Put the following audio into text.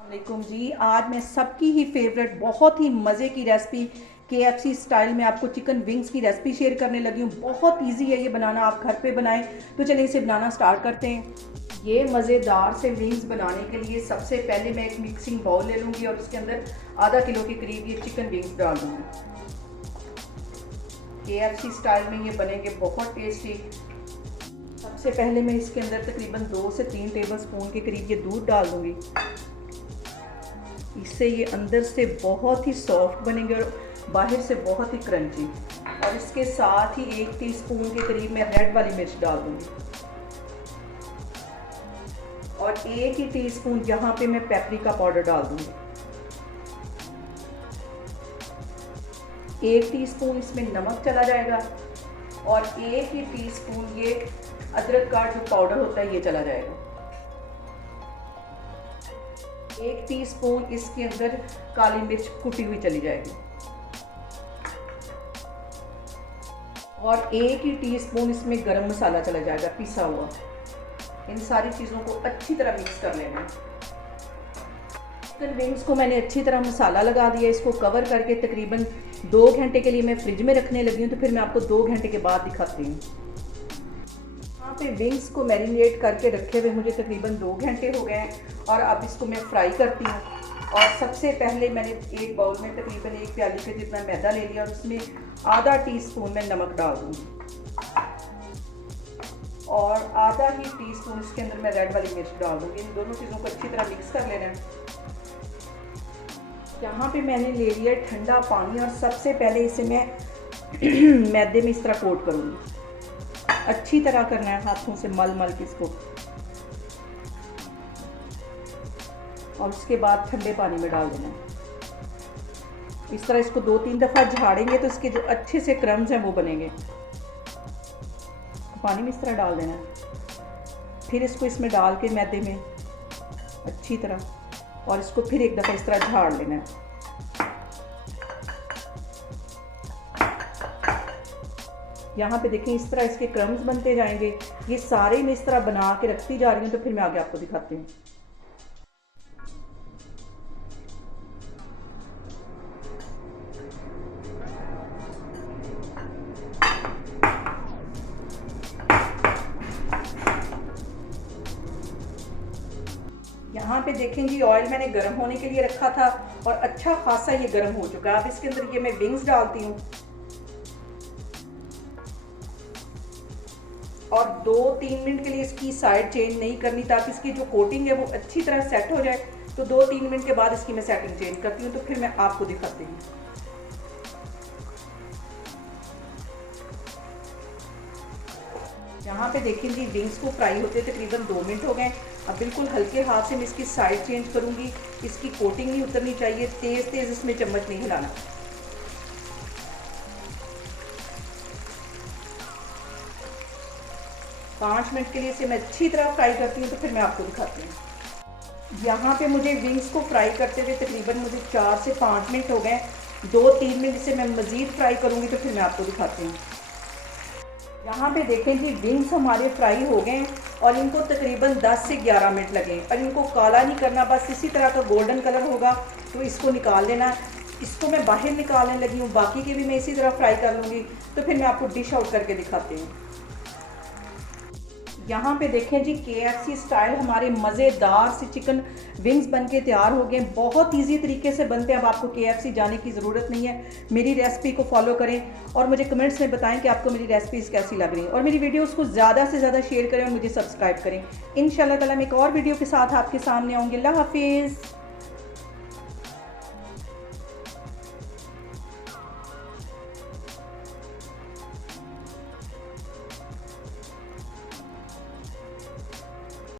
वालेकुम जी। आज मैं सबकी ही फेवरेट बहुत ही मज़े की रेसिपी KFC स्टाइल में आपको चिकन विंग्स की रेसिपी शेयर करने लगी हूँ। बहुत इजी है ये बनाना, आप घर पे बनाएं। तो चलिए इसे बनाना स्टार्ट करते हैं। ये मज़ेदार से विंग्स बनाने के लिए सबसे पहले मैं एक मिक्सिंग बाउल ले लूँगी और उसके अंदर आधा किलो के करीब ये चिकन विंग्स डाल दूँगी। KFC स्टाइल में ये बनेंगे बहुत टेस्टी। सबसे पहले मैं इसके अंदर तकरीबन 2 से 3 टेबल स्पून के करीब ये दूध डाल दूँगी। इससे ये अंदर से बहुत ही सॉफ्ट बनेंगे और बाहर से बहुत ही क्रंची। और इसके साथ ही 1 टीस्पून के करीब मैं रेड वाली मिर्च डाल दूँगी और 1 ही टीस्पून यहाँ पे मैं पेपरिका पाउडर डाल दूँगी। 1 टीस्पून इसमें नमक चला जाएगा और 1 ही टीस्पून ये अदरक का जो पाउडर होता है ये चला जाएगा। 1 टीस्पून इसके अंदर काली मिर्च कुटी हुई चली जाएगी और 1 ही टीस्पून इसमें गरम मसाला चला जाएगा पिसा हुआ। इन सारी चीज़ों को अच्छी तरह मिक्स कर लेना। चिकन विंग्स को मैंने अच्छी तरह मसाला लगा दिया। इसको कवर करके तकरीबन 2 घंटे के लिए मैं फ्रिज में रखने लगी हूँ। तो फिर मैं आपको 2 घंटे के बाद दिखाती हूँ। यहाँ पे विंग्स को मैरिनेट करके रखे हुए मुझे तकरीबन 2 घंटे हो गए हैं और अब इसको मैं फ्राई करती हूँ। और सबसे पहले मैंने एक बाउल में तकरीबन 1 प्याली के जितना मैदा ले लिया और उसमें आधा टीस्पून में नमक डाल दूँगी और आधा ही टीस्पून इसके अंदर मैं रेड वाली मिर्च डाल दूँगी। इन दोनों चीज़ों को अच्छी तरह मिक्स कर लेना है। यहाँ पे मैंने ले लिया ठंडा पानी और सबसे पहले इसे मैं मैदे में इस तरह कोट करूँगी। अच्छी तरह करना है, हाथों से मल मल के इसको। और उसके बाद ठंडे पानी में डाल देना है। इस तरह इसको 2-3 दफ़ा झाड़ेंगे तो इसके जो अच्छे से क्रम्स हैं वो बनेंगे। पानी में इस तरह डाल देना है। फिर इसको इसमें डाल के मैदे में अच्छी तरह और इसको फिर एक दफ़ा इस तरह झाड़ लेना है। यहाँ पे देखें इस तरह इसके क्रम्स बनते जाएंगे। ये सारे मैं इस तरह बना के रखती जा रही हूँ। तो फिर मैं आगे आपको दिखाती हूँ। यहाँ पे देखें जी ऑयल मैंने गर्म होने के लिए रखा था और अच्छा खासा ये गर्म हो चुका है। अब इसके अंदर ये मैं विंग्स डालती हूँ और 2-3 मिनट के लिए इसकी साइड चेंज नहीं करनी ताकि इसकी जो कोटिंग है वो अच्छी तरह सेट हो जाए। तो 2-3 मिनट के बाद इसकी मैं सेटिंग चेंज करती हूँ। तो फिर मैं आपको दिखाती हूँ। यहाँ पे देखें जी विंग्स को फ्राई होते तकरीबन 2 मिनट हो गए। अब बिल्कुल हल्के हाथ से मैं इसकी साइड चेंज करूँगी। इसकी कोटिंग नहीं उतरनी चाहिए। तेज़ तेज़ इसमें चम्मच नहीं हिलाना। पाँच मिनट के लिए इसे मैं अच्छी तरह फ्राई करती हूँ। तो फिर मैं आपको दिखाती हूँ। यहाँ पे मुझे विंग्स को फ्राई करते हुए तकरीबन मुझे 4 से 5 मिनट हो गए। 2-3 मिनट इसे मैं मज़ीद फ्राई करूँगी। तो फिर मैं आपको दिखाती हूँ। यहाँ पे देखें जी विंग्स हमारे फ्राई हो गए और इनको तकरीबन 10 से 11 मिनट लगे। और इनको काला नहीं करना, बस इसी तरह का गोल्डन कलर होगा तो इसको निकाल लेना। इसको मैं बाहर निकालने लगी हूँ। बाकी के भी मैं इसी तरह फ्राई कर लूँगी। तो फिर मैं आपको डिश आउट करके दिखाती हूँ। यहाँ पे देखें जी KFC स्टाइल हमारे मज़ेदार से चिकन विंग्स बनके तैयार हो गए। बहुत इजी तरीके से बनते हैं। अब आपको KFC जाने की ज़रूरत नहीं है। मेरी रेसिपी को फॉलो करें और मुझे कमेंट्स में बताएं कि आपको मेरी रेसिपीज़ कैसी लग रही हैं और मेरी वीडियोस को ज़्यादा से ज़्यादा शेयर करें और मुझे सब्सक्राइब करें। इंशाल्लाह ताला मैं एक और वीडियो के साथ आपके सामने आऊँगी। अल्लाह हाफिज़।